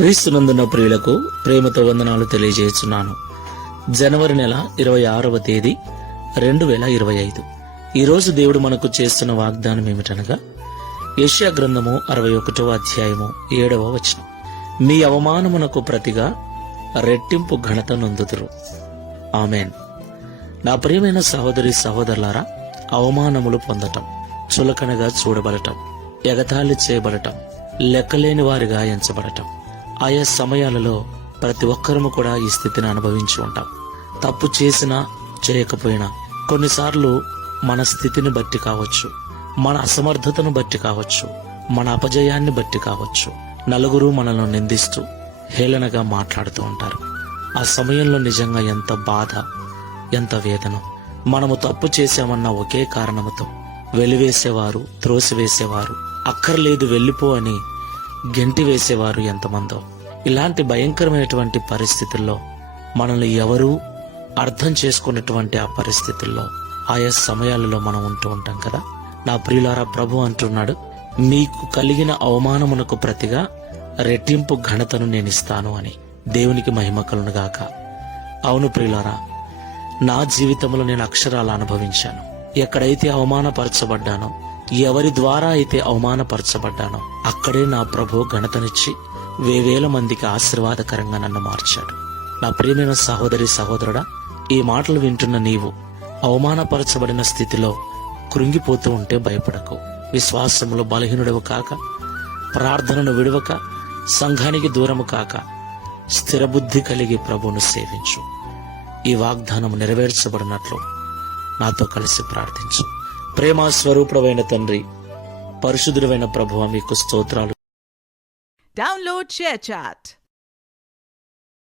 క్రీస్తునందున ప్రియులకు ప్రేమతో వందనాలు తెలియజేస్తున్నాను. జనవరి నెల 26వ తేదీ 2025. ఈరోజు దేవుడు మనకు చేస్తున్న వాగ్దానం ఏమిటనగా యెషయా గ్రంథము 61వ అధ్యాయము 7వ వచనం. మీ అవమానమునకు ప్రతిగా రెట్టింపు ఘనత నొందుదురు. ఆమెన్. నా ప్రియమైన సహోదరి సహోదరులారా, అవమానములు పొందటం, చులకనగా చూడబడటం, ఎగతాళి చేయబడటం, లెక్కలేని వారిగా ఎంచబడటం, ఆయా సమయాలలో ప్రతి ఒక్కరము కూడా ఈ స్థితిని అనుభవించి ఉంటాం. తప్పు చేసినా చేయకపోయినా కొన్నిసార్లు మన స్థితిని బట్టి కావచ్చు, మన అసమర్థతను బట్టి కావచ్చు, మన అపజయాన్ని బట్టి కావచ్చు, నలుగురు మనల్ని నిందిస్తూ హేళనగా మాట్లాడుతూ ఉంటారు. ఆ సమయంలో నిజంగా ఎంత బాధ, ఎంత వేదన. మనము తప్పు చేశామన్న ఒకే కారణముతో వెలివేసేవారు, త్రోసివేసేవారు, అక్కర్లేదు వెళ్ళిపో అని గెంటి వేసేవారు ఎంతమందో. ఇలాంటి భయంకరమైనటువంటి పరిస్థితుల్లో మనల్ని ఎవరూ అర్థం చేసుకున్నటువంటి ఆ పరిస్థితుల్లో ఆయా సమయాలలో మనం ఉంటూ ఉంటాం కదా. నా ప్రియులారా, ప్రభు అంటున్నాడు, మీకు కలిగిన అవమానమునకు ప్రతిగా రెట్టింపు ఘనతను నేనిస్తాను అని. దేవునికి మహిమ కలుగును గాక. అవును ప్రియులారా, నా జీవితంలో నేను అక్షరాలు అనుభవించాను. ఎక్కడైతే అవమానపరచబడ్డానో, ఎవరి ద్వారా అయితే అవమానపరచబడ్డానో అక్కడే నా ప్రభు ఘనతనిచ్చి వేవేల మందికి ఆశీర్వాదకరంగా నన్ను మార్చాడు. నా ప్రియమైన సహోదరి సహోదరుడా, ఈ మాటలు వింటున్న నీవు అవమానపరచబడిన స్థితిలో కృంగిపోతూ ఉంటే భయపడకు. విశ్వాసములో బలహీనుడవు కాక, ప్రార్థనను విడవక, సంఘానికి దూరము కాక, స్థిరబుద్ధి కలిగి ప్రభువును సేవించు. ఈ వాగ్దానం నెరవేర్చబడినట్లు నాతో కలిసి ప్రార్థించు. ప్రేమ స్వరూపుడైన తండ్రి, పరిశుద్ధుడైన ప్రభువా, మీకు స్తోత్రాలు. Download ShareChat.